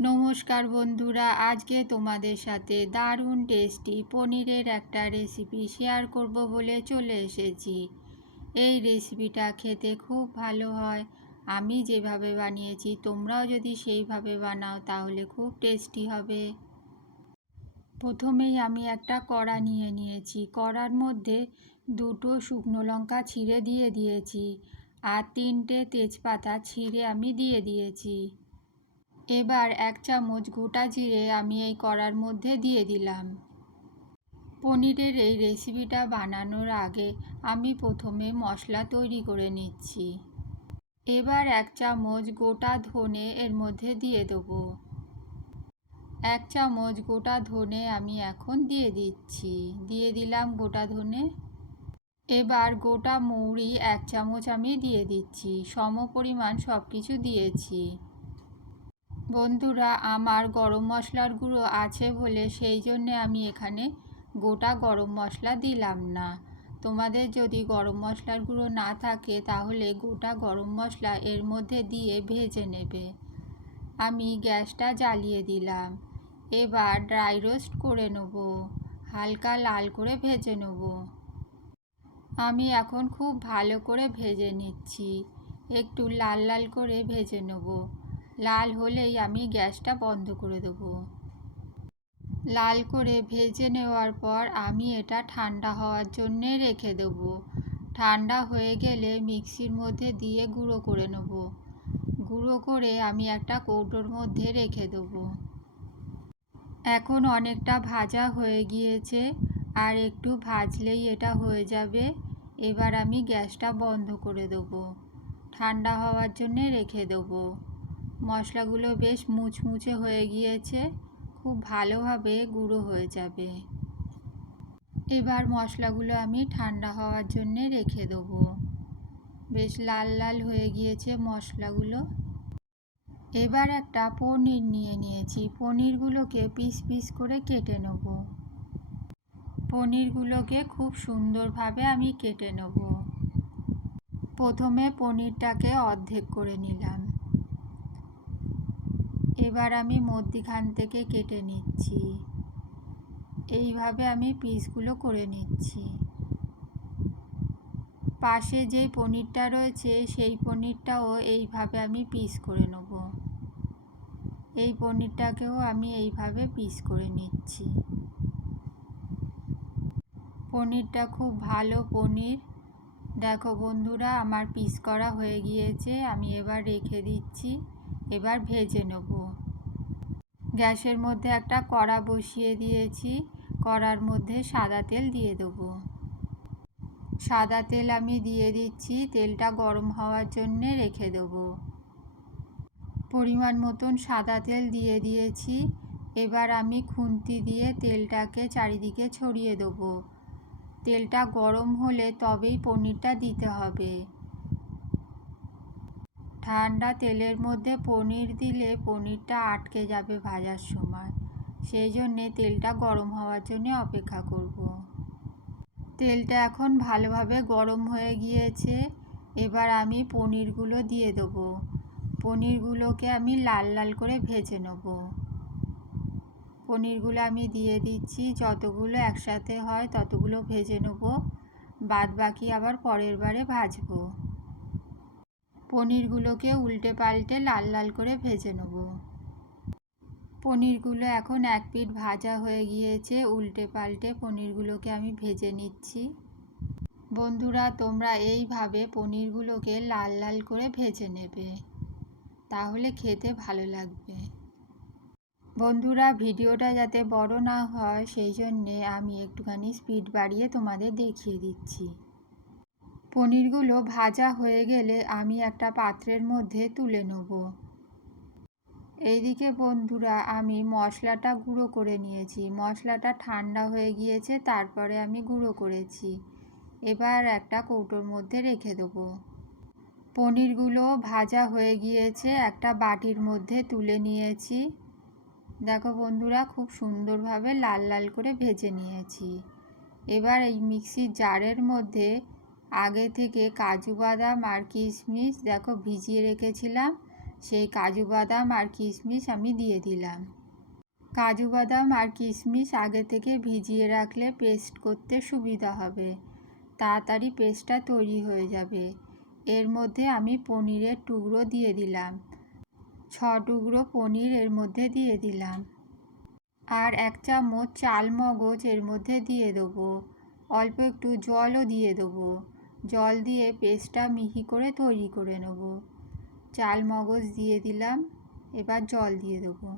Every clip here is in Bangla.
নমস্কার বন্ধুরা, আজকে তোমাদের সাথে দারুণ টেস্টি পনিরের একটা রেসিপি শেয়ার করব বলে চলে এসেছি। এই রেসিপিটা খেতে খুব ভালো হয়। আমি যেভাবে বানিয়েছি, তোমরাও যদি সেইভাবে বানাও তাহলে খুব টেস্টি হবে। প্রথমেই আমি একটা কড়া নিয়ে নিয়েছি। কড়ার মধ্যে দুটো শুকনো লঙ্কা ছিঁড়ে দিয়ে দিয়েছি আর তিনটে তেজপাতা ছিঁড়ে আমি দিয়ে দিয়েছি। এবার এক চামচ গোটা জিরে আমি এই কড়ার মধ্যে দিয়ে দিলাম। পনিরের এই রেসিপিটা বানানোর আগে আমি প্রথমে মশলা তৈরি করে নিচ্ছি। এবার এক চামচ গোটা ধনে এর মধ্যে দিয়ে দেবো। এক চামচ গোটা ধনে আমি এখন দিয়ে দিচ্ছি। দিয়ে দিলাম গোটা ধনে। এবার গোটা মৌরি এক চামচ আমি দিয়ে দিচ্ছি। সম পরিমাণ সব কিছু দিয়েছি। বন্ধুরা, আমার গরম মশলার গুঁড়ো আছে বলে সেই জন্যে আমি এখানে গোটা গরম মশলা দিলাম না। তোমাদের যদি গরম মশলার গুঁড়ো না থাকে, তাহলে গোটা গরম মশলা এর মধ্যে দিয়ে ভেজে নেবে। আমি গ্যাসটা জ্বালিয়ে দিলাম। এবার ড্রাই রোস্ট করে নেব। হালকা লাল করে ভেজে নেব। আমি এখন খুব ভালো করে ভেজে নিচ্ছি। একটু লাল লাল করে ভেজে নেব। লাল হলেই আমি গ্যাসটা বন্ধ করে দেব। লাল করে ভেজে নেওয়ার পর আমি এটা ঠান্ডা হওয়ার জন্যে রেখে দেব। ঠান্ডা হয়ে গেলে মিক্সির মধ্যে দিয়ে গুঁড়ো করে নেব। গুঁড়ো করে আমি একটা কৌটোর মধ্যে রেখে দেব। এখন অনেকটা ভাজা হয়ে গিয়েছে আর একটু ভাজলেই এটা হয়ে যাবে। এবার আমি গ্যাসটা বন্ধ করে দেবো। ঠান্ডা হওয়ার জন্যে রেখে দেবো। মশলাগুলো বেশ মুচমুচে হয়ে গিয়েছে। খুব ভালোভাবে গুঁড়ো হয়ে যাবে। এবার মশলাগুলো আমি ঠান্ডা হওয়ার জন্যে রেখে দেবো। বেশ লাল লাল হয়ে গিয়েছে মশলাগুলো। এবার একটা পনির নিয়ে নিয়েছি। পনিরগুলোকে পিস পিস করে কেটে নেব। পনিরগুলোকে খুব সুন্দরভাবে আমি কেটে নেব। প্রথমে পনিরটাকে অর্ধেক করে নিলাম। এবার আমি মধ্যিখান থেকে কেটে নিচ্ছি। এইভাবে আমি পিসগুলো করে নিচ্ছি। পাশে যেই পনিরটা রয়েছে, সেই পনিরটাও এইভাবে আমি পিস করে নেব। এই পনিরটাকেও আমি এইভাবে পিস করে নিচ্ছি। পনিরটা খুব ভালো পনির। দেখো বন্ধুরা, আমার পিস করা হয়ে গিয়েছে, আমি এবার রেখে দিচ্ছি। এবার ভেজে নেব। গ্যাসের মধ্যে একটা কড়া বসিয়ে দিয়েছি। কড়ার মধ্যে সাদা তেল দিয়ে দেবো। সাদা তেল আমি দিয়ে দিচ্ছি। তেলটা গরম হওয়ার জন্যে রেখে দেবো। পরিমাণ মতন সাদা তেল দিয়ে দিয়েছি। এবার আমি খুন্তি দিয়ে তেলটাকে চারিদিকে ছড়িয়ে দেবো। তেলটা গরম হলে তবেই পনিরটা দিতে হবে। ঠান্ডা তেলের মধ্যে পনির দিলে পনিরটা আটকে যাবে ভাজার সময়। সেই জন্যে তেলটা গরম হওয়ার জন্য অপেক্ষা করব। তেলটা এখন ভালোভাবে গরম হয়ে গিয়েছে। এবার আমি পনিরগুলো দিয়ে দেবো। পনিরগুলোকে আমি লাল লাল করে ভেজে নেব। পনিরগুলো আমি দিয়ে দিচ্ছি, যতগুলো একসাথে হয় ততগুলো ভেজে নেব। বাদ বাকি আবার পরের বারে ভাজবো। পনিরগুলোকে উল্টে পাল্টে লাল লাল করে ভেজে নেব। পনিরগুলো এখন এক পিঠ ভাজা হয়ে গিয়েছে, উল্টে পাল্টে পনিরগুলোকে আমি ভেজে নিচ্ছি। বন্ধুরা, তোমরা এইভাবে পনিরগুলোকে লাল লাল করে ভেজে নেবে, তাহলে খেতে ভালো লাগবে। বন্ধুরা, ভিডিওটা যাতে বড় না হয়, সেই জন্যে আমি একটুখানি স্পিড বাড়িয়ে তোমাদের দেখিয়ে দিচ্ছি। পনিরগুলো ভাজা হয়ে গেলে আমি একটা পাত্রের মধ্যে তুলে নেব। এইদিকে বন্ধুরা, আমি মশলাটা গুঁড়ো করে নিয়েছি। মশলাটা ঠান্ডা হয়ে গিয়েছে, তারপরে আমি গুঁড়ো করেছি। এবার একটা কৌটোর মধ্যে রেখে দেবো। পনিরগুলো ভাজা হয়ে গিয়েছে, একটা বাটির মধ্যে তুলে নিয়েছি। দেখো বন্ধুরা, খুব সুন্দরভাবে লাল লাল করে ভেজে নিয়েছি। এবার এই মিক্সির জারের মধ্যে আগে থেকে কাজু বাদাম আর কিশমিশ দেখো ভিজিয়ে রেখেছিলাম, সেই কাজু বাদাম আর কিশমিশ আমি দিয়ে দিলাম। কাজু বাদাম আর কিশমিশ আগে থেকে ভিজিয়ে রাখলে পেস্ট করতে সুবিধা হবে, তাড়াতাড়ি পেস্টটা তৈরি হয়ে যাবে। এর মধ্যে আমি পনিরের টুকরো দিয়ে দিলাম ছ টুকরো পনির এর মধ্যে দিয়ে দিলাম। আর এক চামচ চাল মগজ এর মধ্যে দিয়ে দেবো, অল্প একটু জলও দিয়ে দেবো। জল দিয়ে পেস্টটা মিহি করে তৈরি করে নেব। চাল মগজ দিয়ে দিলাম, এবার জল দিয়ে দেবো।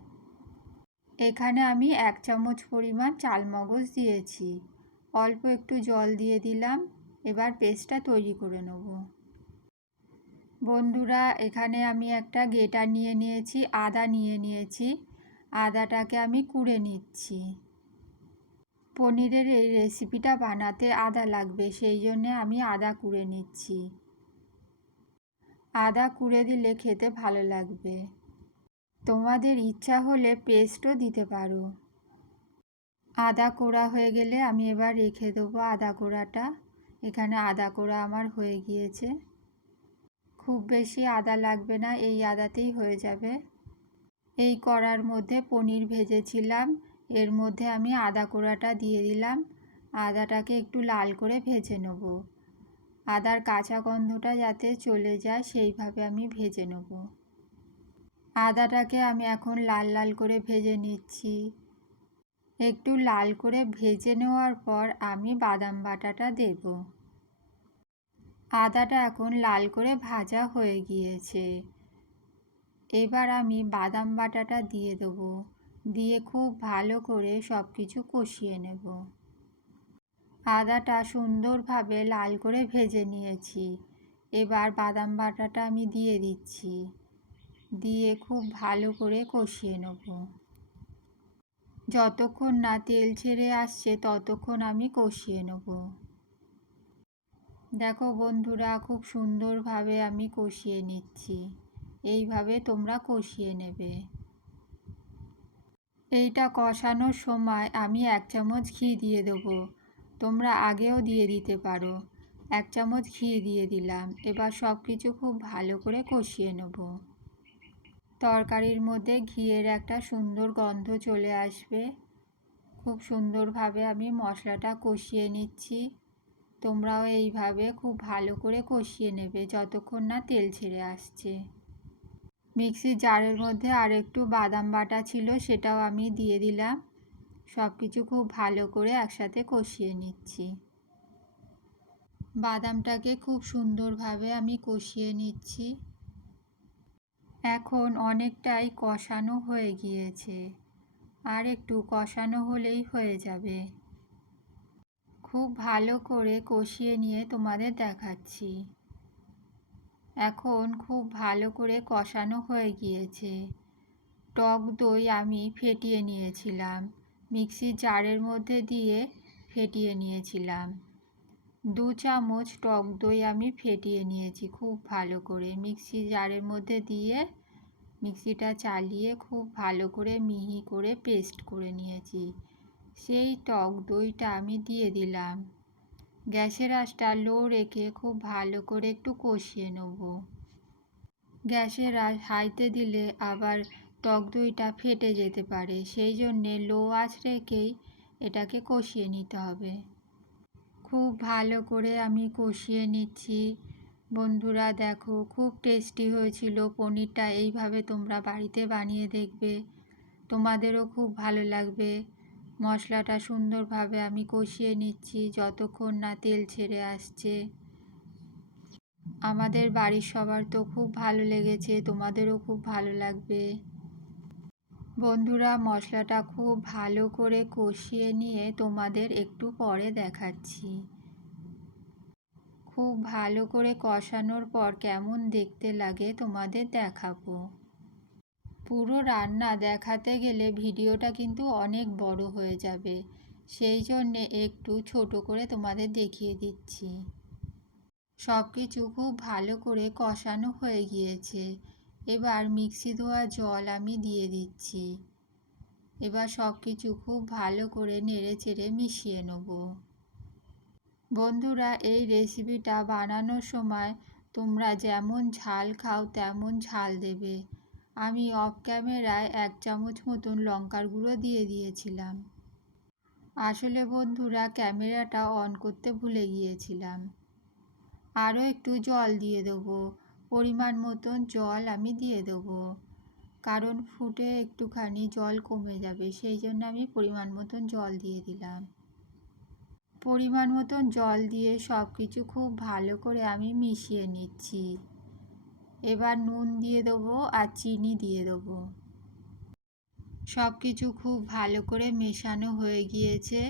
এখানে আমি এক চামচ পরিমাণ চাল মগজ দিয়েছি। অল্প একটু জল দিয়ে দিলাম, এবার পেস্টটা তৈরি করে নেব। বন্ধুরা, এখানে আমি একটা গেটার নিয়ে নিয়েছি, আদা নিয়ে নিয়েছি। আদাটাকে আমি কুড়ে নিচ্ছি। পনিরের এই রেসিপিটা বানাতে আদা লাগবে, সেই জন্যে আমি আদা কুড়ে নিচ্ছি। আদা কুড়ে দিলে খেতে ভালো লাগবে। তোমাদের ইচ্ছা হলে পেস্টও দিতে পারো। আদা কোড়া হয়ে গেলে আমি এবার রেখে দেবো আদা কোড়াটা। এখানে আদা কোড়া আমার হয়ে গিয়েছে। খুব বেশি আদা লাগবে না, এই আদাতেই হয়ে যাবে। এই কড়ার মধ্যে পনির ভেজেছিলাম। এর মধ্যে আমি আদা কোড়াটা দিয়ে দিলাম। আদাটাকে একটু লাল করে ভেজে নেব। আদার কাঁচা গন্ধটা যাতে চলে যায় সেইভাবে আমি ভেজে নেব। আদাটাকে আমি এখন লাল লাল করে ভেজে নিচ্ছি। একটু লাল করে ভেজে নেওয়ার পর আমি বাদাম বাটাটা দেব। আদাটা এখন লাল করে ভাজা হয়ে গিয়েছে। এবার আমি বাদাম বাটাটা দিয়ে দেবো। দিয়ে খুব ভালো করে সব কিছু কষিয়ে নেব। আদাটা সুন্দরভাবে লাল করে ভেজে নিয়েছি। এবার বাদাম বাটাটা আমি দিয়ে দিচ্ছি। দিয়ে খুব ভালো করে কষিয়ে নেব। যতক্ষণ না তেল ছেড়ে আসছে, ততক্ষণ আমি কষিয়ে নেব। দেখো বন্ধুরা, খুব সুন্দরভাবে আমি কষিয়ে নিচ্ছি। এইভাবে তোমরা কষিয়ে নেবে। এইটা কষানোর সময় আমি এক চামচ ঘি দিয়ে দেবো। তোমরা আগেও দিয়ে দিতে পারো। এক চামচ ঘি দিয়ে দিলাম। এবার সব কিছু খুব ভালো করে কষিয়ে নেব। তরকারির মধ্যে ঘিয়ের একটা সুন্দর গন্ধ চলে আসবে। খুব সুন্দরভাবে আমি মশলাটা কষিয়ে নিচ্ছি। তোমরাও এইভাবে খুব ভালো করে কষিয়ে নেবে যতক্ষণ না তেল ছেড়ে আসছে। মিক্সির জারের মধ্যে আর একটু বাদাম বাটা ছিল, সেটাও আমি দিয়ে দিলাম। সব কিছু খুব ভালো করে একসাথে কষিয়ে নিচ্ছি। বাদামটাকে খুব সুন্দরভাবে আমি কষিয়ে নিচ্ছি। এখন অনেকটাই কষানো হয়ে গিয়েছে। আর একটু কষানো হলেই হয়ে যাবে। খুব ভালো করে কষিয়ে নিয়ে তোমাদের দেখাচ্ছি। এখন খুব ভালো করে কষানো হয়ে গিয়েছে। টক দই আমি ফেটিয়ে নিয়েছিলাম। মিক্সির জারের মধ্যে দিয়ে ফেটিয়ে নিয়েছিলাম। দু চামচ টক দই আমি ফেটিয়ে নিয়েছি খুব ভালো করে। মিক্সি জারের মধ্যে দিয়ে মিক্সিটা চালিয়ে খুব ভালো করে মিহি করে পেস্ট করে নিয়েছি। সেই টক দইটা আমি দিয়ে দিলাম। গ্যাসের আঁচটা লো রেখে খুব ভালো করে একটু কষিয়ে নেব। গ্যাসের আঁচ হাইতে দিলে আবার টক দইটা ফেটে যেতে পারে, সেই জন্যে লো আঁচ রেখেই এটাকে কষিয়ে নিতে হবে। খুব ভালো করে আমি কষিয়ে নিচ্ছি। বন্ধুরা দেখো, খুব টেস্টি হয়েছিল পনিরটা, এইভাবে তোমরা বাড়িতে বানিয়ে দেখবে। তোমাদেরও খুব ভালো লাগবে। মশলাটা সুন্দরভাবে আমি কষিয়ে নিচ্ছি যতক্ষণ না তেল ছেড়ে আসছে। আমাদের বাড়ির সবার তো খুব ভালো লেগেছে, তোমাদেরও খুব ভালো লাগবে। বন্ধুরা, মশলাটা খুব ভালো করে কষিয়ে নিয়ে তোমাদের একটু পরে দেখাচ্ছি। খুব ভালো করে কষানোর পর কেমন দেখতে লাগে তোমাদের দেখাবো। পুরো রান্না দেখাতে গেলে ভিডিওটা কিন্তু অনেক বড় হয়ে যাবে। সেই জন্যে একটু ছোট করে তোমাদের দেখিয়ে দিচ্ছি। সব কিছু খুব ভালো করে কষানো হয়ে গিয়েছে। এবার মিক্সি ধোয়া জল আমি দিয়ে দিচ্ছি। এবার সব কিছু খুব ভালো করে নেড়ে চেড়ে মিশিয়ে নেব। বন্ধুরা, এই রেসিপিটা বানানোর সময় তোমরা যেমন ঝাল খাও তেমন ঝাল দেবে। আমি অফ ক্যামেরায় এক চামচ মতন লঙ্কার গুঁড়ো দিয়ে দিয়েছিলাম। আসলে বন্ধুরা ক্যামেরাটা অন করতে ভুলে গিয়েছিলাম। আরও একটু জল দিয়ে দেবো। পরিমাণ মতন জল আমি দিয়ে দেবো। কারণ ফুটে একটুখানি জল কমে যাবে, সেই জন্য আমি পরিমাণ মতন জল দিয়ে দিলাম। পরিমাণ মতন জল দিয়ে সব কিছু খুব ভালো করে আমি মিশিয়ে নিচ্ছি। এবার নুন দিয়ে দেবো আর চিনি দিয়ে দেবো। সব কিছু খুব ভালো করে মেশানো হয়ে গিয়েছে।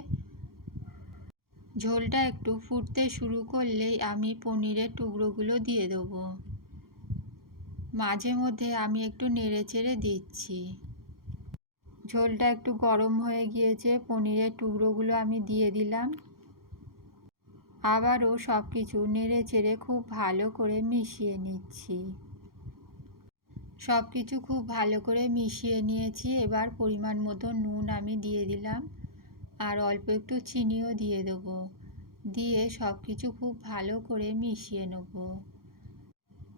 ঝোলটা একটু ফুটতে শুরু করলেই আমি পনিরের টুকরোগুলো দিয়ে দেবো। মাঝে মধ্যে আমি একটু নেড়ে চেড়ে দিচ্ছি। ঝোলটা একটু গরম হয়ে গিয়েছে, পনিরের টুকরোগুলো আমি দিয়ে দিলাম। আবারও সব কিছু নেড়ে চেড়ে খুব ভালো করে মিশিয়ে নিচ্ছি। সব কিছু খুব ভালো করে মিশিয়ে নিয়েছি। এবার পরিমাণ মতো নুন আমি দিয়ে দিলাম আর অল্প একটু চিনিও দিয়ে দেবো। দিয়ে সব কিছু খুব ভালো করে মিশিয়ে নেব।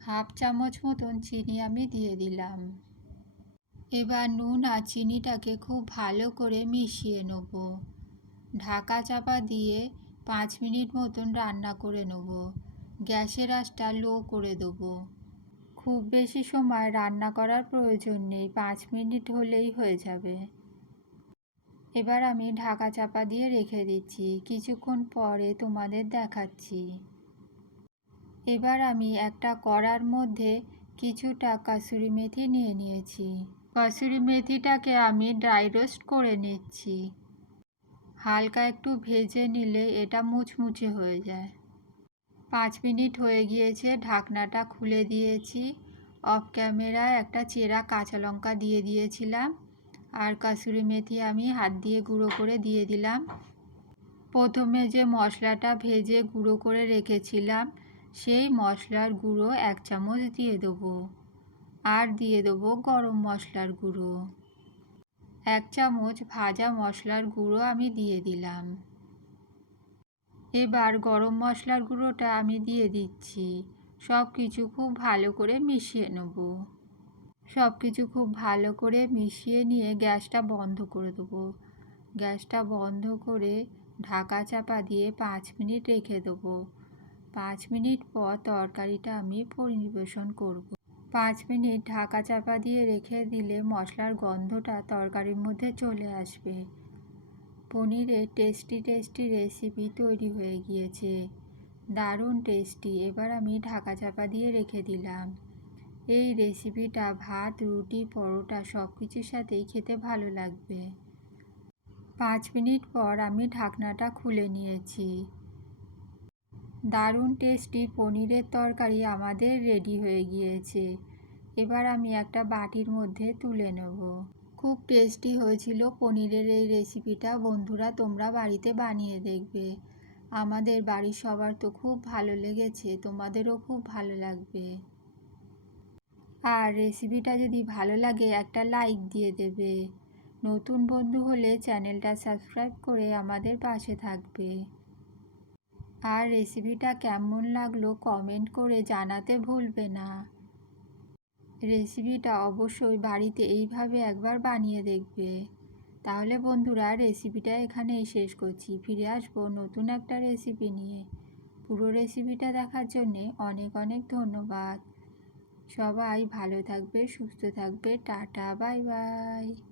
হাফ চামচ মতন চিনি আমি দিয়ে দিলাম। এবার নুন আর চিনিটাকে খুব ভালো করে মিশিয়ে নেব। ঢাকা চাপা দিয়ে পাঁচ মিনিট মতন রান্না করে নেব। গ্যাসের আঁচটা লো করে দেবো। খুব বেশি সময় রান্না করার প্রয়োজন নেই, পাঁচ মিনিট হলেই হয়ে যাবে। এবার আমি ঢাকা চাপা দিয়ে রেখে দিচ্ছি, কিছুক্ষণ পরে তোমাদের দেখাচ্ছি। এবার আমি একটা কড়ার মধ্যে কিছুটা কাসুরি মেথি নিয়ে নিয়েছি। কাসুরি মেথিটাকে আমি ড্রাই রোস্ট করে নিচ্ছি। হালকা একটু ভেজে নিলে এটা মুচমুচে হয়ে যায়। পাঁচ মিনিট হয়ে গিয়েছে, ঢাকনাটা খুলে দিয়েছি। অফ ক্যামেরায় একটা চেরা কাঁচা লঙ্কা দিয়ে দিয়েছিলাম আর কাসুরি মেথি আমি হাত দিয়ে গুঁড়ো করে দিয়ে দিলাম। প্রথমে যে মশলাটা ভেজে গুঁড়ো করে রেখেছিলাম, সেই মশলার গুঁড়ো এক চামচ দিয়ে দেবো। আর দিয়ে দেবো গরম মশলার গুঁড়ো। এক চামচ ভাজা মশলার গুঁড়ো আমি দিয়ে দিলাম। এবার গরম মশলার গুঁড়োটা আমি দিয়ে দিচ্ছি। সব কিছু খুব ভালো করে মিশিয়ে নেব। সব কিছু খুব ভালো করে মিশিয়ে নিয়ে গ্যাসটা বন্ধ করে দেবো। গ্যাসটা বন্ধ করে ঢাকা চাপা দিয়ে পাঁচ মিনিট রেখে দেবো। পাঁচ মিনিট পর তরকারিটা আমি পরিবেশন করব। পাঁচ মিনিট ঢাকা চাপা দিয়ে রেখে দিলে মশলার গন্ধটা তরকারির মধ্যে চলে আসবে। পনিরের টেস্টি টেস্টি রেসিপি তৈরি হয়ে গিয়েছে। দারুণ টেস্টি, এবার আমি ঢাকা চাপা দিয়ে রেখে দিলাম। এই রেসিপিটা ভাত, রুটি, পরোটা সব কিছুর সাথেই খেতে ভালো লাগবে। পাঁচ মিনিট পর আমি ঢাকনাটা খুলে নিয়েছি। দারুণ টেস্টি পনিরের তরকারি আমাদের রেডি হয়ে গিয়েছে। এবার আমি একটা বাটির মধ্যে তুলে নেব। খুব টেস্টি হয়েছিল পনিরের এই রেসিপিটা। বন্ধুরা, তোমরা বাড়িতে বানিয়ে দেখবে। আমাদের বাড়ির সবার তো খুব ভালো লেগেছে, তোমাদেরও খুব ভালো লাগবে। আর রেসিপিটা যদি ভালো লাগে, একটা লাইক দিয়ে দেবে। নতুন বন্ধু হলে চ্যানেলটা সাবস্ক্রাইব করে আমাদের পাশে থাকবে। আর রেসিপিটা কেমন লাগল কমেন্ট করে জানাতে ভুলবে না। রেসিপিটা অবশ্যই বাড়িতে এইভাবে একবার বানিয়ে দেখবে। তাহলে বন্ধুরা রেসিপিটা এখানেই শেষ করছি। ফিরে আসব নতুন একটা রেসিপি নিয়ে। পুরো রেসিপিটা দেখার জন্যে অনেক অনেক ধন্যবাদ। সবাই ভালো থাকবে, সুস্থ থাকবে। Tata bye bye